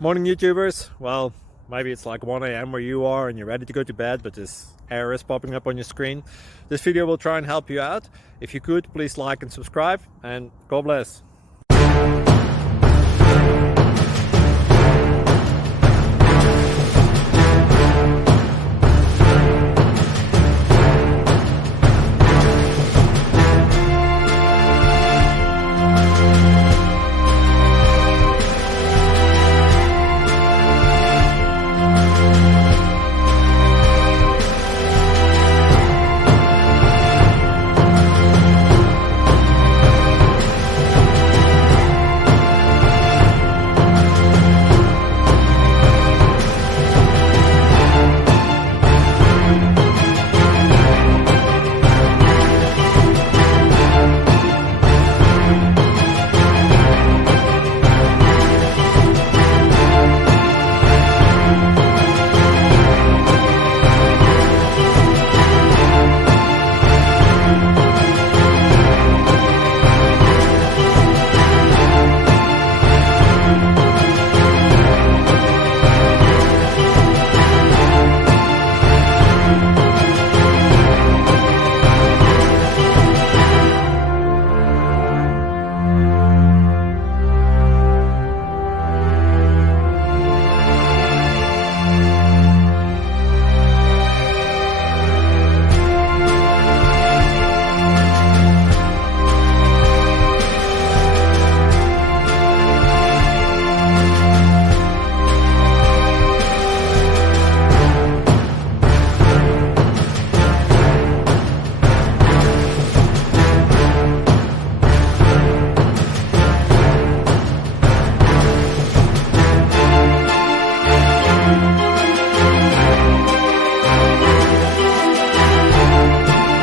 Morning YouTubers. Well, maybe it's like 1 a.m. where you are and you're ready to go to bed, but this error is popping up on your screen. This video will try and help you out. If you could, please like and subscribe, and God bless.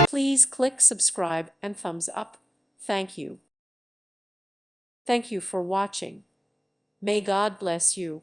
Please click subscribe and thumbs up. Thank you. Thank you for watching. May God bless you.